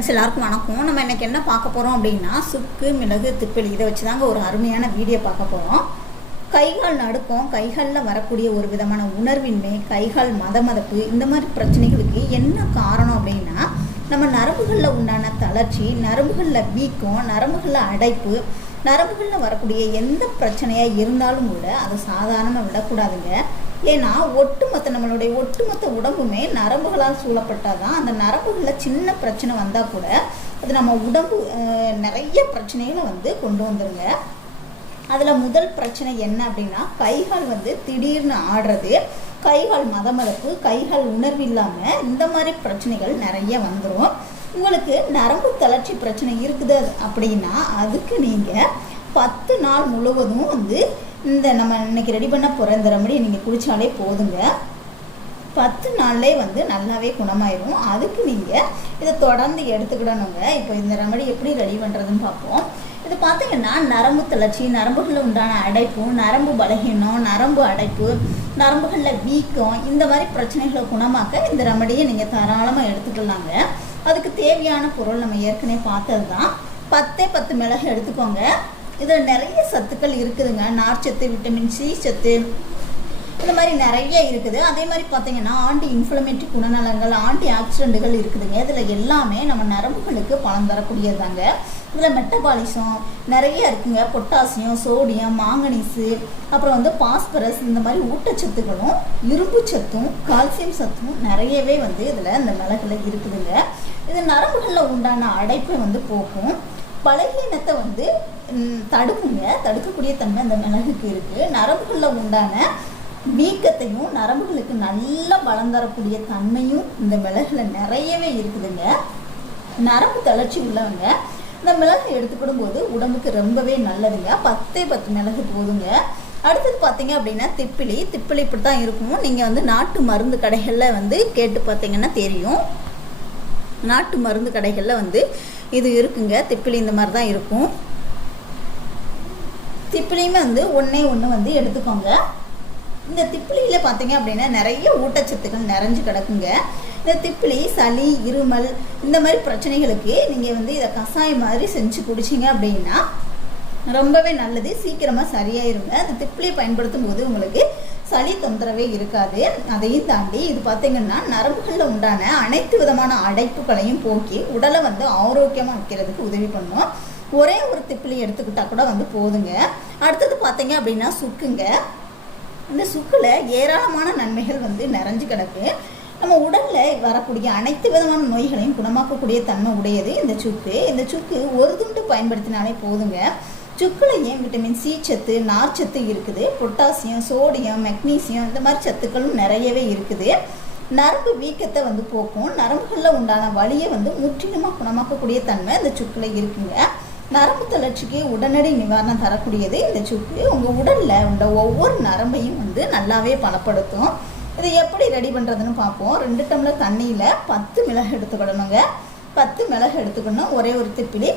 Friends எல்லாருக்கும் வணக்கம். நம்ம இன்றைக்கி என்ன பார்க்க போகிறோம் அப்படின்னா சுக்கு மிளகு திப்பிலி. இதை வச்சு தாங்க ஒரு அருமையான வீடியோ பார்க்க போகிறோம் கைகால் நடுக்கம் கைகளில் வரக்கூடிய ஒரு விதமான உணர்வின்மை கைகால் மதமதப்பு இந்த மாதிரி பிரச்சனைகளுக்கு என்ன காரணம் அப்படின்னா நம்ம நரம்புகளில் உண்டான தளர்ச்சி நரம்புகளில் வீக்கம் நரம்புகளில் அடைப்பு நரம்புகளில் வரக்கூடிய எந்த பிரச்சனையாக இருந்தாலும் கூட அதை சாதாரணமாக விடக்கூடாதுங்க. ஏன்னா ஒட்டுமொத்த நம்மளுடைய ஒட்டுமொத்த உடம்புமே நரம்புகளால் சூழப்பட்டால் தான் அந்த நரம்புகளில் சின்ன பிரச்சனை வந்தால் கூட அது நம்ம உடம்பு நிறைய பிரச்சனைகளை வந்து கொண்டு வந்துருங்க. அதில் முதல் பிரச்சனை என்ன அப்படின்னா கைகால் வந்து திடீர்னு ஆடுறது கைகால் மதமதப்பு கைகால் உணர்வு இல்லாமல் இந்த மாதிரி பிரச்சனைகள் நிறைய வந்துடும் உங்களுக்கு நரம்பு தளர்ச்சி பிரச்சனை இருக்குது அப்படின்னா அதுக்கு நீங்கள் பத்து நாள் முழுவதும் வந்து இந்த நம்ம இன்னைக்கு ரெடி பண்ண போகிற இந்த ரெமடி நீங்கள் குடித்தாலே போதுங்க. பத்து நாள்லேயே வந்து நல்லாவே குணமாயிரும். அதுக்கு நீங்கள் இதை தொடர்ந்து எடுத்துக்கிடணுங்க. இப்போ இந்த ரெமடி எப்படி ரெடி பண்ணுறதுன்னு பார்ப்போம். இது பார்த்தீங்கன்னா நரம்பு தளர்ச்சி நரம்புகளில் உண்டான அடைப்பு நரம்பு பலகீனம் நரம்பு அடைப்பு நரம்புகளில் வீக்கம் இந்த மாதிரி பிரச்சனைகளை குணமாக்க இந்த ரெமடியை நீங்கள் தாராளமாக எடுத்துக்கலாங்க. அதுக்கு தேவையான பொருள் நம்ம ஏற்கனவே பார்த்தது தான் பத்தே பத்து மிளகு எடுத்துக்கோங்க. இதில் நிறைய சத்துக்கள் இருக்குதுங்க. நார்ச்சத்து விட்டமின் சி சத்து இந்த மாதிரி நிறைய இருக்குது. அதே மாதிரி பார்த்தீங்கன்னா ஆண்டி இன்ஃப்ளமேட்டரி குணநலங்கள் ஆண்டி ஆக்சிடென்ட்டுகள் இருக்குதுங்க. இதில் எல்லாமே நம்ம நரம்புகளுக்கு பலன் தரக்கூடியதாங்க இதில் மெட்டபாலிசம் நிறைய இருக்குங்க. பொட்டாசியம் சோடியம் மாங்கனீஸு அப்புறம் வந்து பாஸ்பரஸ் இந்த மாதிரி ஊட்டச்சத்துக்களும் இரும்பு சத்தும் கால்சியம் சத்தும் நிறையவே வந்து இதில் இந்த மிளகுல இருக்குதுங்க. இது நரம்புகளில் உண்டான அடைப்பை வந்து போக்கும். பலகீனத்தை வந்து தடுக்குங்க. தடுக்கக்கூடிய தன்மை அந்த மிளகுக்கு இருக்குது நரம்புகளில் உண்டான வீக்கத்தையும் நரம்புகளுக்கு நல்ல பலம் தரக்கூடிய தன்மையும் இந்த மிளகுல நிறையவே இருக்குதுங்க. நரம்பு தளர்ச்சி உள்ளவங்க இந்த மிளகு எடுத்துக்கிடும் போது உடம்புக்கு ரொம்பவே நல்லதுங்க. பத்தே பத்து மிளகு போதுங்க. அடுத்தது பார்த்தீங்க அப்படின்னா திப்பிலி. திப்பிலி இப்படி தான் இருக்கும். நீங்கள் வந்து நாட்டு மருந்து கடைகளில் வந்து கேட்டு பார்த்தீங்கன்னா தெரியும். நாட்டு மருந்து கடைகளில் வந்து இது இருக்குங்க. திப்பிலி இந்த மாதிரி தான் இருக்கும். திப்பிலியுமே வந்து ஒன்றே ஒன்று வந்து எடுத்துக்கோங்க. இந்த திப்பிலியில் பார்த்தீங்க அப்படின்னா நிறைய ஊட்டச்சத்துக்கள் நிறைஞ்சு கிடக்குங்க. இந்த திப்பிலி சளி இருமல் இந்த மாதிரி பிரச்சனைகளுக்கு நீங்கள் வந்து இதை கஷாயம் மாதிரி செஞ்சு குடிச்சிங்க அப்படின்னா ரொம்பவே நல்லது. சீக்கிரமாக சரியாயிருங்க. அந்த திப்பிலியை பயன்படுத்தும் போது உங்களுக்கு சளி தொந்தரவே இருக்காது. அதையும் தாண்டி இது பார்த்தீங்கன்னா நரம்புகளில் உண்டான அனைத்து விதமான அடைப்புகளையும் போக்கி உடலை வந்து ஆரோக்கியமாக வைக்கிறதுக்கு உதவி பண்ணும். ஒரே ஒரு திப்பிலி எடுத்துக்கிட்டால் கூட வந்து போதுங்க. அடுத்தது பார்த்தீங்க அப்படின்னா சுக்குங்க. இந்த சுக்கில் ஏராளமான நன்மைகள் வந்து நிறைஞ்சு கிடக்கு. நம்ம உடலில் வரக்கூடிய அனைத்து விதமான நோய்களையும் குணமாக்கக்கூடிய தன்மை உடையது இந்த சுக்கு. இந்த சுக்கு ஒரு துண்டு பயன்படுத்தினாலே போதுங்க. சுக்கில் ஏன் விட்டமின் சி சத்து நார்ச்சத்து இருக்குது? பொட்டாசியம் சோடியம் மெக்னீசியம் இந்த மாதிரி சத்துக்களும் நிறையவே இருக்குது. நரம்பு வீக்கத்தை வந்து போக்கும். நரம்புகளில் உண்டான வலியை வந்து முற்றிலுமாக குணமாக்கக்கூடிய தன்மை இந்த சுக்கில் இருக்குங்க. நரம்பு தளர்ச்சிக்கு உடனடி நிவாரணம் தரக்கூடியது இந்த சுக்கு உங்கள் உடலில் உள்ள ஒவ்வொரு நரம்பையும் வந்து நல்லாவே பலப்படுத்தும். இதை எப்படி ரெடி பண்ணுறதுன்னு பார்ப்போம். ரெண்டு டம்ளர் தண்ணியில் பத்து மிளகு எடுத்துக்கிடணுங்க பத்து மிளகு எடுத்துக்கணும் ஒரே ஒரு திப்பிலி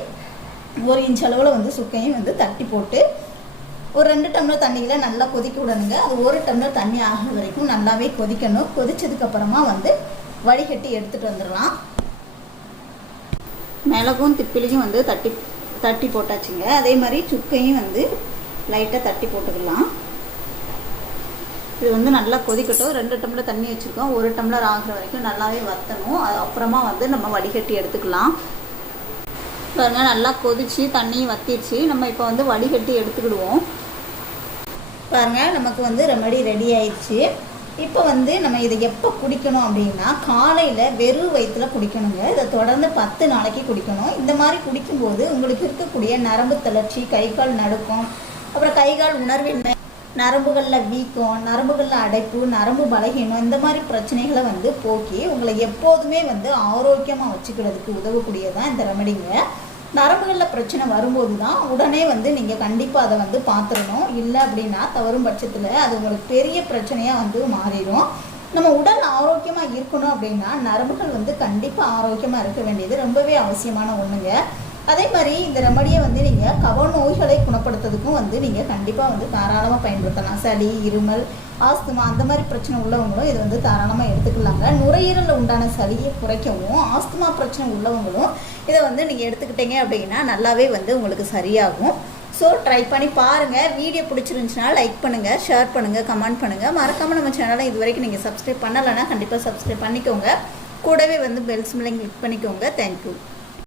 ஒரு இன்ச் அளவில் வந்து சுக்கையும் வந்து தட்டி போட்டு ஒரு ரெண்டு டம்ளர் தண்ணியில் நல்லா கொதிக்க விடணுங்க. அது ஒரு டம்ளர் தண்ணி ஆகிற வரைக்கும் நல்லாவே கொதிக்கணும். கொதிச்சதுக்கப்புறமா வந்து வடிகட்டி எடுத்துகிட்டு வந்துடலாம். மிளகும் திப்பிலியும் வந்து தட்டி தட்டி போட்டாச்சுங்க. அதே மாதிரி சுக்கையும் வந்து லைட்டாக தட்டி போட்டுக்கலாம். இது வந்து நல்லா கொதிக்கட்டும். ரெண்டு டம்ளர் தண்ணி வச்சுருக்கோம். ஒரு டம்ளர் ஆகிற வரைக்கும் நல்லாவே வற்றணும் அது அப்புறமா வந்து நம்ம வடிகட்டி எடுத்துக்கலாம். பாருங்கள் நல்லா கொதிச்சு தண்ணியும் வத்திடுச்சு நம்ம இப்போ வந்து வடிகட்டி எடுத்துக்கிடுவோம். பாருங்கள் நமக்கு வந்து ரெமடி ரெடி ஆயிடுச்சு. இப்போ வந்து நம்ம இதை எப்போ குடிக்கணும் அப்படின்னா காலையில் வெறும் வயிற்றுல குடிக்கணுங்க. இதை தொடர்ந்து பத்து நாளைக்கு குடிக்கணும். இந்த மாதிரி குடிக்கும்போது உங்களுக்கு இருக்கக்கூடிய நரம்பு தளர்ச்சி கை கால் நடுக்கம் அப்புறம் கை கால் உணர்வின்மை நரம்புகளில் வீக்கம் நரம்புகளில் அடைப்பு நரம்பு பலகீனம் இந்த மாதிரி பிரச்சனைகளை வந்து போக்கி உங்களை எப்போதுமே வந்து ஆரோக்கியமாக வச்சுக்கிறதுக்கு உதவக்கூடியதான் இந்த ரெமடிங்க. நரம்புகளில் பிரச்சனை வரும்போது தான் உடனே வந்து நீங்கள் கண்டிப்பாக அதை வந்து பார்த்துடணும் இல்லை அப்படின்னா தவறும் பட்சத்தில் அது உங்களுக்கு பெரிய பிரச்சனையாக வந்து மாறிடும். நம்ம உடல் ஆரோக்கியமாக இருக்கணும் அப்படின்னா நரம்புகள் வந்து கண்டிப்பாக ஆரோக்கியமாக இருக்க வேண்டியது ரொம்பவே அவசியமான ஒன்றுங்க அதே மாதிரி இந்த ரெமடியை வந்து நீங்கள் கவ நோய்களை குணப்படுத்துறதுக்கும் வந்து நீங்கள் கண்டிப்பாக வந்து தாராளமாக பயன்படுத்தலாம். சளி இருமல் ஆஸ்துமா அந்த மாதிரி பிரச்சனை உள்ளவங்களும் இதை வந்து தாராளமாக எடுத்துக்கலாங்க. நுரையீரலில் உண்டான சளியை குறைக்கவும் ஆஸ்துமா பிரச்சனை உள்ளவங்களும் இதை வந்து நீங்கள் எடுத்துக்கிட்டீங்க அப்படின்னா நல்லாவே வந்து உங்களுக்கு சரியாகும். ஸோ ட்ரை பண்ணி பாருங்கள் வீடியோ பிடிச்சிருந்துச்சுன்னா லைக் பண்ணுங்கள் ஷேர் பண்ணுங்கள் கமெண்ட் பண்ணுங்கள் மறக்காமல் நம்ம சேனலை இது வரைக்கும் நீங்கள் சப்ஸ்கிரைப் பண்ணலைன்னா கண்டிப்பாக சப்ஸ்கிரைப் பண்ணிக்கோங்க. கூடவே வந்து பெல் சிம்லையும் கிளிக் பண்ணிக்கோங்க. Thank you